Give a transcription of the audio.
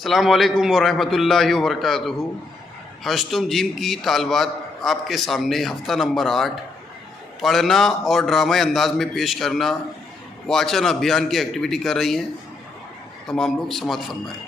अस्सलामुअलैकुम वरहमतुल्लाहि वबरकातुहू। हश्तुम जिम की तालबात आपके सामने हफ़्ता नंबर 8 पढ़ना और ड्रामा अंदाज में पेश करना वाचन अभियान की एक्टिविटी कर रही हैं। तमाम लोग समात फरमाएँ।